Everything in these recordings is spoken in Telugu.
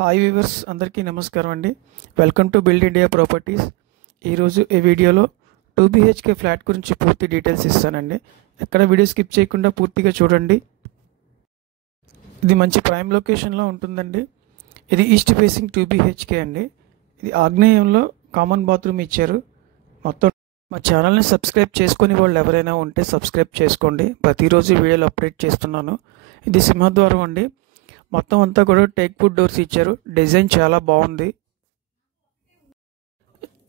హాయ్ వ్యూవర్స్ అందరికీ నమస్కారం అండి. Welcome to build India properties. ఈరోజు ఈ వీడియోలో 2 BHK ఫ్లాట్ గురించి పూర్తి డీటెయిల్స్ ఇస్తానండి. ఎక్కడ వీడియో స్కిప్ చేయకుండా పూర్తిగా చూడండి. ఇది మంచి ప్రైమ్ లొకేషన్లో ఉంటుందండి. ఇది ఈస్ట్ ఫేసింగ్ 2 BHK అండి. ఇది ఆగ్నేయంలో కామన్ బాత్రూమ్ ఇచ్చారు. మొత్తం మా ఛానల్ని సబ్స్క్రైబ్ చేసుకుని వాళ్ళు ఎవరైనా ఉంటే సబ్స్క్రైబ్ చేసుకోండి. ప్రతిరోజు వీడియోలు అప్డేట్ చేస్తున్నాను. ఇది సింహద్వారం అండి. మొత్తం అంతా కూడా టేక్ వుడ్ డోర్స్ ఇచ్చారు. డిజైన్ చాలా బాగుంది.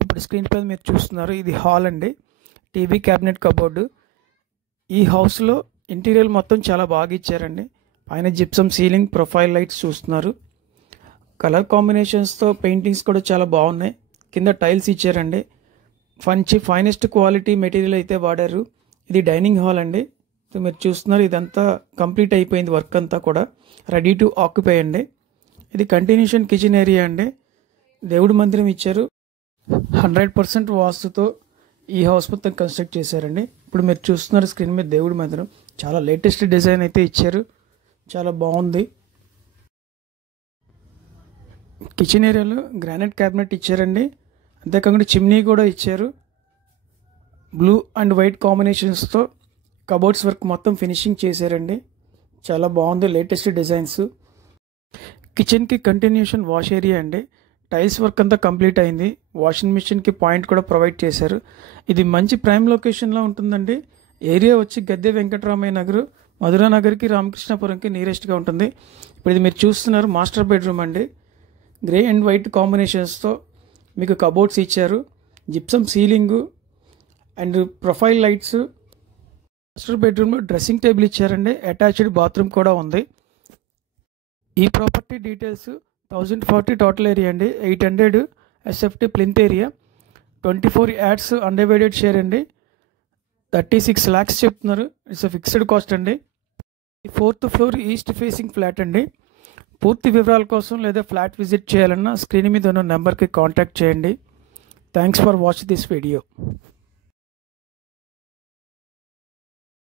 ఇప్పుడు స్క్రీన్ పైన మీరు చూస్తున్నారు, ఇది హాల్ అండి. TV cabinet cupboard. ఈ హౌస్లో ఇంటీరియర్ మొత్తం చాలా బాగా ఇచ్చారండి. పైన జిప్సమ్ సీలింగ్, ప్రొఫైల్ లైట్స్ చూస్తున్నారు. కలర్ కాంబినేషన్స్తో పెయింటింగ్స్ కూడా చాలా బాగున్నాయి. కింద టైల్స్ ఇచ్చారండి. మంచి ఫైనెస్ట్ క్వాలిటీ మెటీరియల్ అయితే వాడారు. ఇది డైనింగ్ హాల్ అండి. మీరు చూస్తున్నారు, ఇదంతా కంప్లీట్ అయిపోయింది. వర్క్ అంతా కూడా రెడీ టు ఆక్యుపై అండి. ఇది కంటిన్యూషన్ కిచెన్ ఏరియా అండి. దేవుడి మందిరం ఇచ్చారు. 100% వాస్తుతో ఈ హౌస్ మొత్తం కన్స్ట్రక్ట్ చేశారండి. ఇప్పుడు మీరు చూస్తున్నారు స్క్రీన్ మీద దేవుడి మందిరం. చాలా లేటెస్ట్ డిజైన్ అయితే ఇచ్చారు. చాలా బాగుంది. కిచెన్ ఏరియాలో గ్రానైట్ క్యాబినెట్ ఇచ్చారండి. అంతేకాకుండా చిమ్నీ కూడా ఇచ్చారు. బ్లూ అండ్ వైట్ కాంబినేషన్స్తో కబోర్డ్స్ వర్క్ మొత్తం ఫినిషింగ్ చేశారండి. చాలా బాగుంది. Latest designs. కిచెన్కి కంటిన్యూషన్ వాష్ ఏరియా అండి. టైల్స్ వర్క్ అంతా కంప్లీట్ అయింది. వాషింగ్ మిషన్కి పాయింట్ కూడా ప్రొవైడ్ చేశారు. ఇది మంచి ప్రైమ్ లొకేషన్లో ఉంటుందండి. ఏరియా వచ్చి గద్దె వెంకటరామయ్య నగర్, మధురా నగర్కి, రామకృష్ణాపురంకి నియరెస్ట్గా ఉంటుంది. ఇప్పుడు ఇది మీరు చూస్తున్నారు మాస్టర్ బెడ్రూమ్ అండి. గ్రే అండ్ వైట్ కాంబినేషన్స్తో మీకు కబోర్డ్స్ ఇచ్చారు. Gypsum ceiling and profile lights. Master బెడ్రూమ్లో డ్రెస్సింగ్ టేబుల్ ఇచ్చారండి. అటాచ్డ్ బాత్రూమ్ కూడా ఉంది. ఈ ప్రాపర్టీ డీటెయిల్స్ 1040 టోటల్ ఏరియా అండి. 800 SFT plinth area. 24 ads undivided share అండి. 36 lakhs చెప్తున్నారు. ఇట్స్ ఫిక్స్డ్ కాస్ట్ అండి. 4th floor east facing flat అండి. పూర్తి వివరాల కోసం లేదా ఫ్లాట్ విజిట్ చేయాలన్నా స్క్రీన్ మీద ఉన్న నెంబర్కి కాంటాక్ట్ చేయండి. Thanks for watch this video.